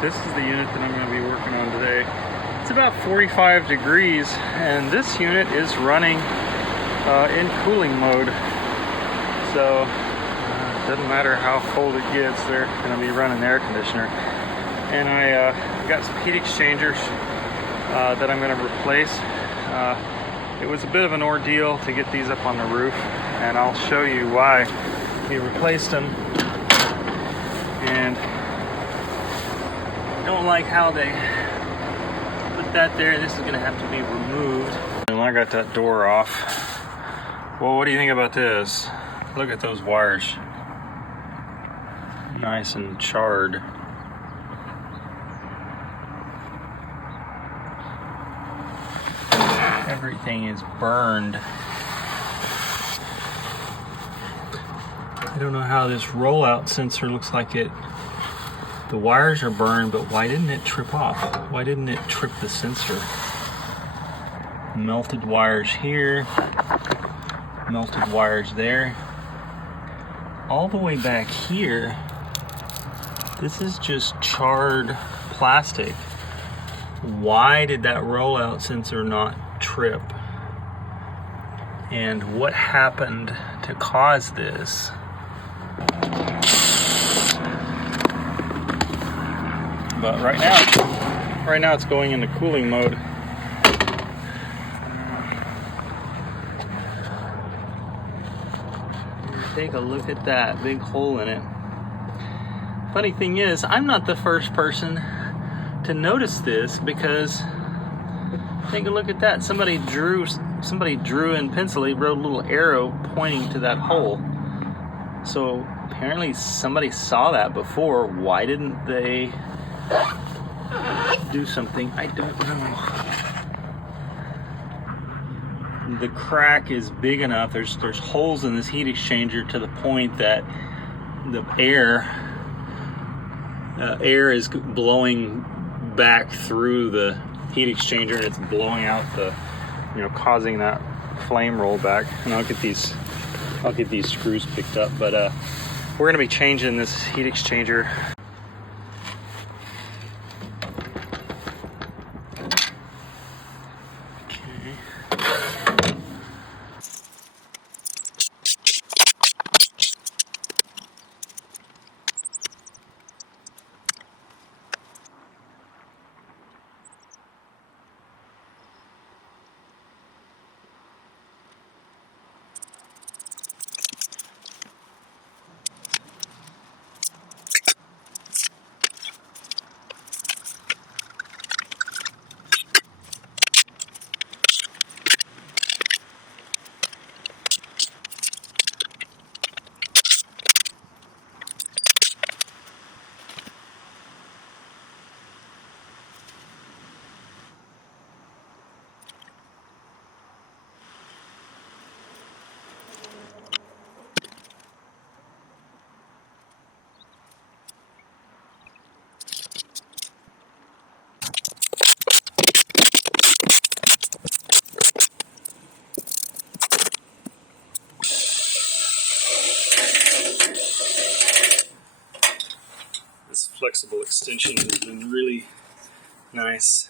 This is the unit that I'm going to be working on today. It's about 45 degrees and this unit is running in cooling mode. So it doesn't matter how cold it gets, they're going to be running the air conditioner. And I got some heat exchangers that I'm going to replace. It was a bit of an ordeal to get these up on the roof, and I'll show you why we replaced them. And I don't like how they put that there. This is going to have to be removed. And I got that door off. Well, what do you think about this? Look at those wires. Nice and charred. Everything is burned. I don't know how this rollout sensor looks like it. The wires are burned, but why didn't it trip off? Why didn't it trip the sensor? Melted wires here. Melted wires there. All the way back here, this is just charred plastic. Why did that rollout sensor not trip? And what happened to cause this? But right now it's going into cooling mode. Take a look at that big hole in it. Funny thing is, I'm not the first person to notice this, because take a look at that. Somebody drew in pencil. He wrote a little arrow pointing to that hole. So apparently somebody saw that before. Why didn't they do something? I don't know. The crack is big enough. There's holes in this heat exchanger to the point that the air is blowing back through the heat exchanger, and it's blowing out the, causing that flame roll back. And I'll get these screws picked up, but we're going to be changing this heat exchanger. Flexible extension has been really nice.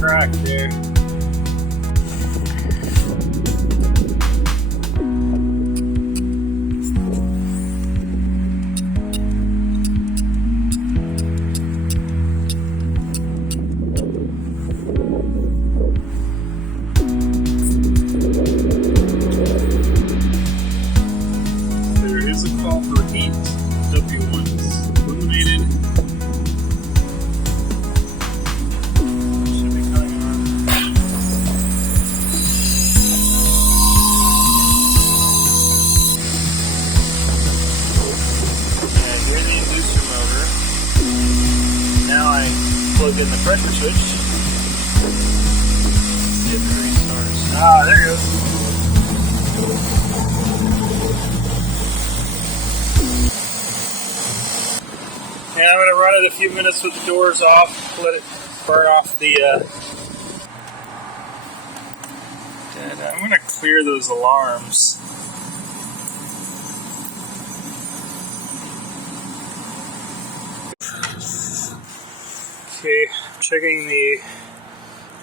crack there. There is a call for heat. W1 is illuminated. Should be coming on. And here's the inducer motor. Now I plug in the pressure switch. See if it restarts. Ah, there it goes. And I'm going to run it a few minutes with the doors off, let it burn off the, and I'm going to clear those alarms. Okay, checking the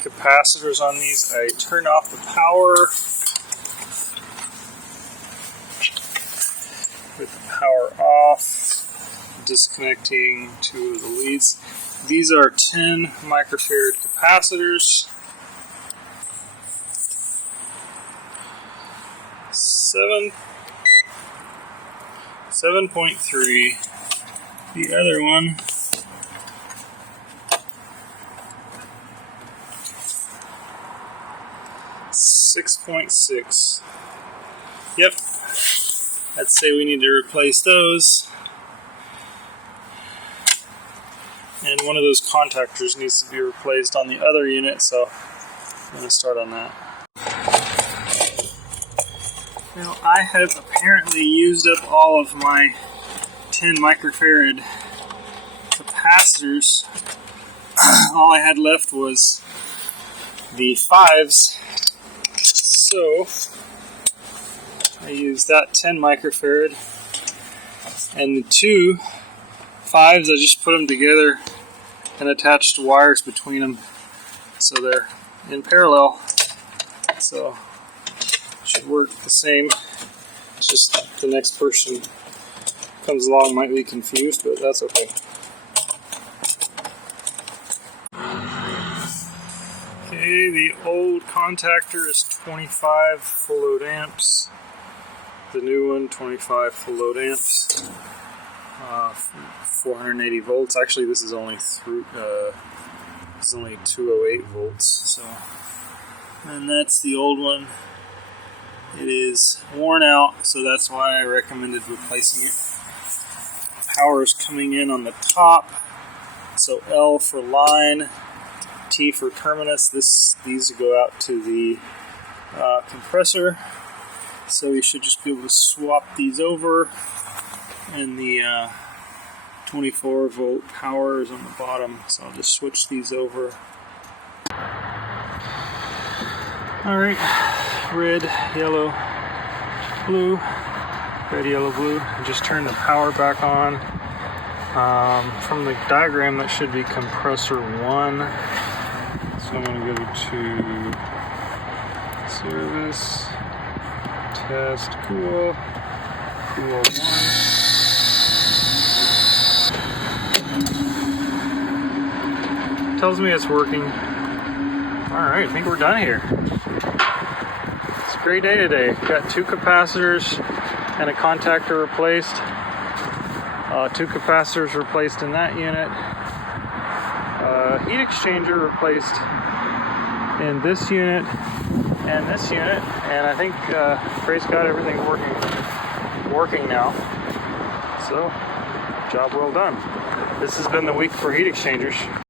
capacitors on these. I turned off the power with the power off. Disconnecting two of the leads. These are 10 microfarad capacitors. 7.3. The other one .6. Yep. I'd say we need to replace those. And one of those contactors needs to be replaced on the other unit, so I'm going to start on that. Now, I have apparently used up all of my 10 microfarad capacitors. All I had left was the 5s, so I used that 10 microfarad, and the two 5s, I just put them together and attached wires between them so they're in parallel. So it should work the same. It's just the next person comes along might be confused, but that's okay. Okay, the old contactor is 25 full load amps. The new one, 25 full load amps. 480 volts. Actually, this is only 208 volts. So, and that's the old one. It is worn out, so that's why I recommended replacing it. Power is coming in on the top. So L for line, T for terminus. These go out to the compressor. So you should just be able to swap these over. And the 24 volt power is on the bottom, so I'll just switch these over. Alright, red, yellow, blue, red, yellow, blue. Just turn the power back on. From the diagram, that should be compressor 1. So I'm going to go to service, test, cool 1. Tells me it's working. Alright, I think we're done here. It's a great day today. Got 2 capacitors and a contactor replaced. 2 capacitors replaced in that unit. Heat exchanger replaced in this unit and this unit. And I think Ray's got everything working now. So, job well done. This has been the week for heat exchangers.